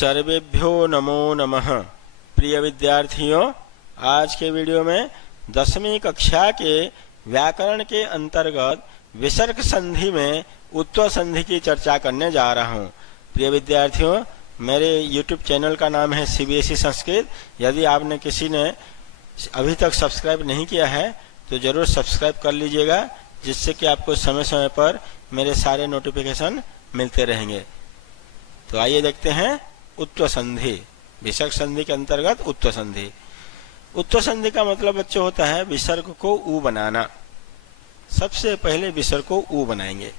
सर्वेभ्यो नमो नमः। प्रिय विद्यार्थियों, आज के वीडियो में 10वीं कक्षा के व्याकरण के अंतर्गत विसर्ग संधि में उत्व संधि की चर्चा करने जा रहा हूं। प्रिय विद्यार्थियों, मेरे YouTube चैनल का नाम है CBSE संस्कृत। यदि आपने किसी ने अभी तक सब्सक्राइब नहीं किया है तो जरूर सब्सक्राइब कर लीजिएगा, जिससे कि आपको समय समय पर मेरे सारे नोटिफिकेशन मिलते रहेंगे। तो आइए देखते हैं उत्व संधि। विसर्ग संधि के अंतर्गत उत्व संधि। उत्व संधि का मतलब बच्चों होता है विसर्ग को ऊ बनाना। सबसे पहले विसर्ग को ऊ बनाएंगे,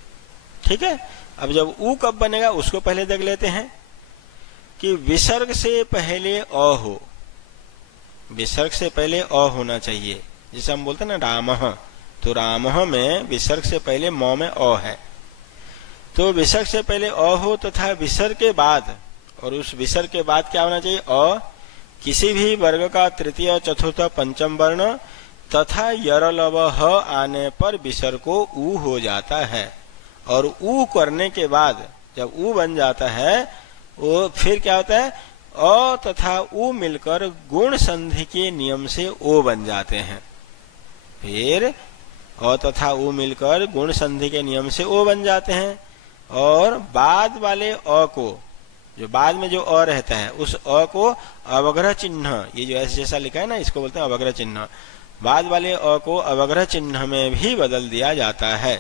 ठीक है। अब जब ऊ कब बनेगा उसको पहले देख लेते हैं कि विसर्ग से पहले अ हो। विसर्ग से पहले अ होना चाहिए। जैसे हम बोलते हैं ना रामः, तो रामः में विसर्ग से पहले म में अ है। तो विसर्ग से पहले अ हो तथा विसर्ग के बाद, और उस विसर्ग के बाद क्या होना चाहिए? अ किसी भी वर्ग का तृतीय चतुर्थ पंचम वर्ण तथा यरलव ह आने पर विसर्ग को ऊ हो जाता है। और ऊ करने के बाद जब ऊ बन जाता है वो फिर क्या होता है? अ तथा ऊ मिलकर गुण संधि के नियम से ओ बन जाते हैं। फिर अ तथा ऊ मिलकर गुण संधि के नियम से ओ बन जाते हैं। और बाद वाले अ को, जो बाद में जो अ रहता है उस अ को अवग्रह चिन्ह, ये जो ऐसे जैसा लिखा है ना, इसको बोलते हैं अवग्रह चिन्ह। बाद वाले अ को अवग्रह चिन्ह में भी बदल दिया जाता है।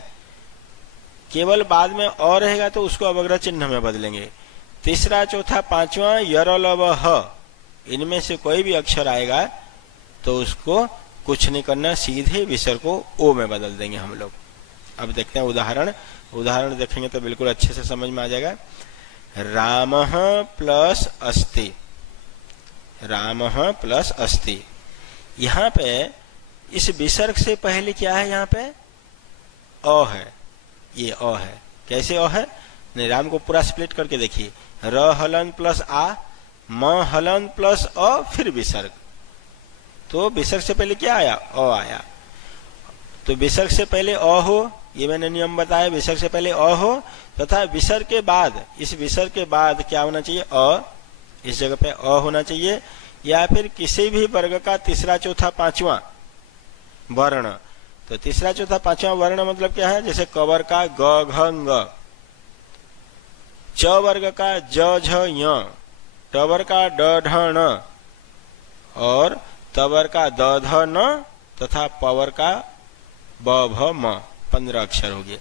केवल बाद में अ रहेगा तो उसको अवग्रह चिन्ह में बदलेंगे। तीसरा, चौथा, पांचवा यरलव ह, इनमें से कोई भी अक्षर आएगा तो उसको कुछ नहीं करना, सीधे विसर्ग को ओ में बदल देंगे हम लोग। अब देखते हैं उदाहरण देखेंगे तो बिल्कुल अच्छे से समझ में आ जाएगा। रामः प्लस अस्ति, रामः प्लस अस्ति। यहाँ पे इस विसर्ग से पहले क्या है? यहाँ पे अ है, ये अ है। कैसे अ है? नहीं, राम को पूरा स्प्लिट करके देखिए। र हलन प्लस आ, म हलन प्लस अ, फिर विसर्ग। तो विसर्ग से पहले क्या आया? अ आया। तो विसर्ग से पहले अ हो, ये मैंने नियम बताया। विसर्ग से पहले अ हो तथा विसर्ग के बाद, इस विसर्ग के बाद क्या होना चाहिए? अ, इस जगह पे अ होना चाहिए। या फिर किसी भी वर्ग का तीसरा चौथा पांचवा वर्ण। तो तीसरा चौथा पांचवा वर्ण मतलब क्या है? जैसे कवर का ग घ ङ, च वर्ग का ज झ य, ट वर्ग का ड ढ ण, और त वर्ग का द ध न, तथा प वर्ग का ब भ म। 15 अक्षर हो गए।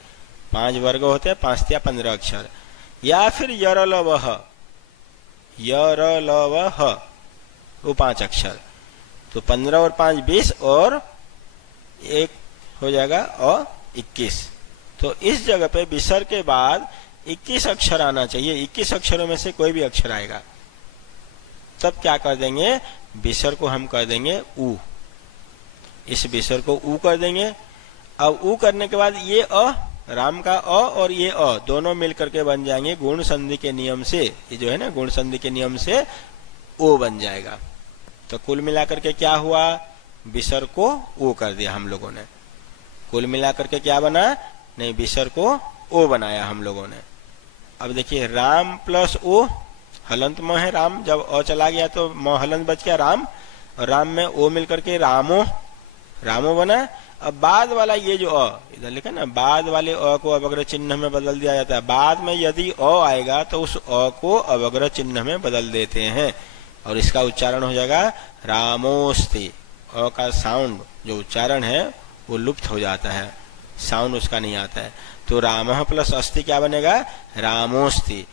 5 वर्ग होते हैं, 5 या 15 अक्षर। या फिर यरलव ह, यरलव ह, वो 5 अक्षर। तो 15 और 5 20, और 1 हो जाएगा और 21। तो इस जगह पे विसर्ग के बाद 21 अक्षर आना चाहिए। 21 अक्षरों में से कोई भी अक्षर आएगा। तब क्या कर देंगे? विसर्ग को हम कर देंगे ऊ। इस विसर्ग को ऊ कर देंगे। अब ऊ करने के बाद ये अ, राम का अ और ये अ दोनों मिलकर के बन जाएंगे गुण संधि के नियम से। ये जो है ना, गुण संधि के नियम से ओ बन जाएगा। तो कुल मिलाकर के क्या हुआ? विसर्ग को ओ कर दिया हम लोगों ने। कुल मिलाकर के क्या बना? नहीं, विसर्ग को ओ बनाया हम लोगों ने। अब देखिए, राम प्लस ओ, हलंत म है राम, जब अ चला गया तो म हलंत बच गया राम, और राम में ओ मिलकर के रामो, रामो बना। अब बाद वाला ये जो अ इधर लिखा ना, बाद वाले अ को अवग्रह चिन्ह में बदल दिया जाता है। बाद में यदि अ आएगा तो उस अ को अवग्रह चिन्ह में बदल देते हैं, और इसका उच्चारण हो जाएगा रामोस्ति। अ का साउंड, जो उच्चारण है वो लुप्त हो जाता है, साउंड उसका नहीं आता है। तो रामः प्लस अस्ति क्या बनेगा? रामोस्ति।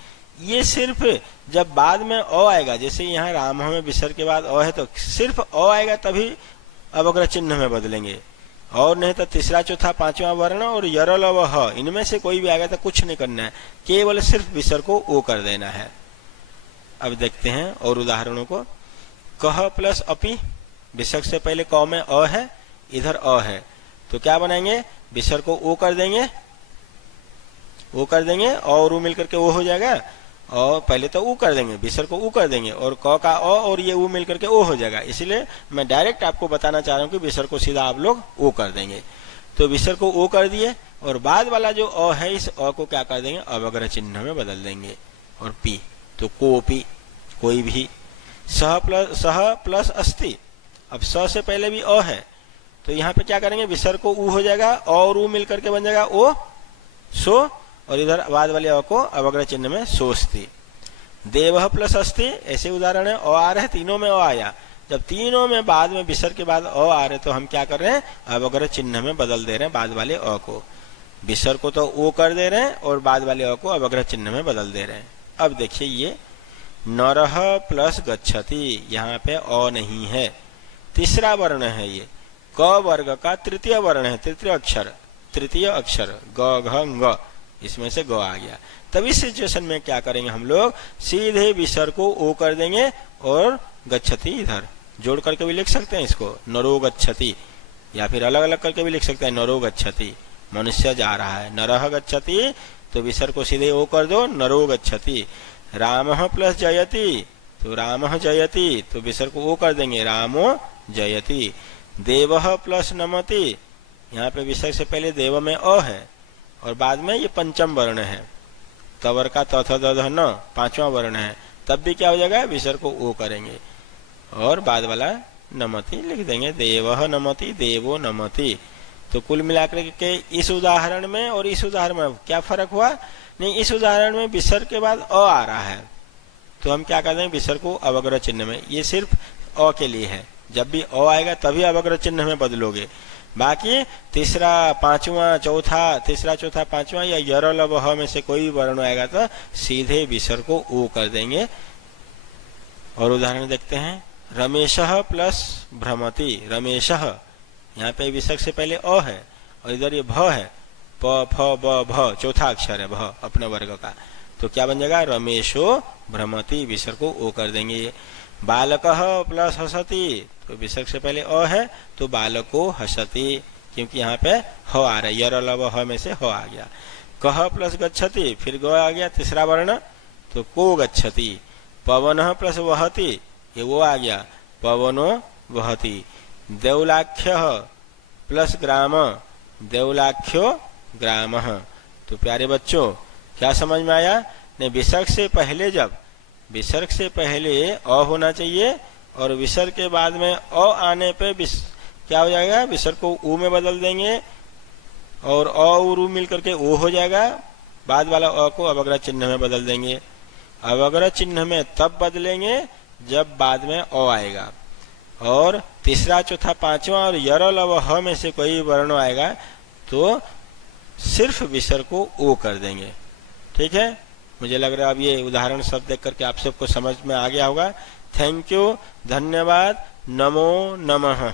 ये सिर्फ जब बाद में अ आएगा, जैसे यहाँ रामः में विसर्ग के बाद अ है, तो सिर्फ अ आएगा तभी अवग्रह चिन्ह में बदलेंगे, और नहीं तो तीसरा चौथा पांचवा वर्ण और यरलव ह, इनमें से कोई भी आएगा तो कुछ नहीं करना है, केवल सिर्फ विसर्ग को ओ कर देना है। अब देखते हैं और उदाहरणों को। कह प्लस अपि, विसर्ग से पहले क में अ है, इधर अ है, तो क्या बनाएंगे? विसर्ग को ओ कर देंगे, ओ कर देंगे, और ऊ मिलकर के ओ हो जाएगा। और पहले तो ऊ कर देंगे, विसर्ग को ऊ कर देंगे, और क का अ और ये ऊ मिलकर के ओ हो जाएगा। इसलिए मैं डायरेक्ट आपको बताना चाह रहा हूँ कि विसर्ग को सीधा आप लोग ओ कर देंगे। तो विसर्ग को ओ कर दिए, और बाद वाला जो अ है, इस अ को क्या कर देंगे? अवग्रह चिन्ह में बदल देंगे, और पी, तो कोपी। कोई भी। सह प्लस अस्ति, अब स से पहले भी अ है तो यहाँ पे क्या करेंगे, विसर्ग को उ हो जाएगा और उ मिलकर के बन जाएगा ओ सो, और इधर बाद वाले अ को अवग्रह चिन्ह में सोस्ति। देवः प्लस अस्ति, ऐसे उदाहरण है, अ आ रहे तीनों में अ आया, जब तीनों में बाद में विसर्ग के बाद अ आ रहे तो हम क्या कर रहे हैं, अवग्रह चिन्ह में बदल दे रहे हैं बाद वाले अ को। विसर्ग को तो ओ कर दे रहे हैं और बाद वाले अ को अवग्रह चिन्ह में बदल दे रहे हैं। अब देखिए ये नरः प्लस गच्छति, यहाँ पे अ नहीं है, तीसरा वर्ण है, ये क वर्ग का तृतीय वर्ण है, तृतीय अक्षर ग घ ङ, इसमें से ग आ गया। तब इस सिचुएशन में क्या करेंगे हम लोग, सीधे विसर्ग को ओ कर देंगे और गच्छति इधर जोड़ करके भी लिख सकते हैं इसको, नरो गच्छति, या फिर अलग अलग करके भी लिख सकते हैं, नरो गच्छति, मनुष्य जा रहा है। नरः गच्छति तो विसर्ग को सीधे ओ कर दो, नरो गच्छति। रामः प्लस जयति तो रामः जयति, तो विसर्ग को ओ कर देंगे, रामो जयति। देवः प्लस नमति, यहाँ पे विसर्ग से पहले देव में अ है और बाद में ये पंचम वर्ण है, तवर का तथ दध न पांचवा वर्ण है, तब भी क्या हो जाएगा, विसर्ग को ओ करेंगे और बाद वाला नमति लिख देंगे, देवः नमति देवो नमति। तो कुल मिलाकर के इस उदाहरण में और इस उदाहरण में क्या फर्क हुआ, नहीं इस उदाहरण में विसर्ग के बाद अ आ रहा है तो हम क्या कर देंगे, विसर्ग को अवग्रह चिन्ह में, ये सिर्फ अ के लिए है, जब भी अ आएगा तभी अवग्रह चिन्ह में बदलोगे। बाकी तीसरा पांचवा चौथा, तीसरा चौथा पांचवा या यर लव ह में से कोई वर्ण आएगा तो सीधे विसर्ग को ओ कर देंगे। और उदाहरण देखते हैं, रमेशः प्लस भ्रमति, रमेशः यहाँ पे विसर्ग से पहले अ है और इधर ये भ है, प फ ब भ चौथा अक्षर है भ अपने वर्ग का, तो क्या बन जाएगा, रमेशो भ्रमति, विसर्ग को ओ कर देंगे। बालकः प्लस हसति, तो विसर्ग से पहले अ है तो बालको हसति, क्योंकि यहाँ पे ह आ रहा है, यर लव ह में से ह आ गया। कह प्लस गच्छति, फिर ग आ गया तीसरा वर्ण तो को गच्छति। पवनः प्लस वहति, ये वो आ गया, पवनो वहति। देवलाख्यः प्लस ग्राम, देवलाख्यो ग्रामः। तो प्यारे बच्चों क्या समझ में आया, नहीं विसर्ग से पहले, जब विसर्ग से पहले अ होना चाहिए और विसर्ग के बाद में अ आने पे क्या हो जाएगा, विसर्ग को उ में बदल देंगे और अ और उ मिलकर के ओ हो जाएगा, बाद वाला अ को अवग्रह चिन्ह में बदल देंगे। अवग्रह चिन्ह में तब बदलेंगे जब बाद में अ आएगा, और तीसरा चौथा पांचवा और यर लव ह में से कोई वर्ण आएगा तो सिर्फ विसर्ग को ओ कर देंगे। ठीक है, मुझे लग रहा है अब ये उदाहरण सब देख करके आप सबको समझ में आ गया होगा। थैंक यू, धन्यवाद, नमो नमः।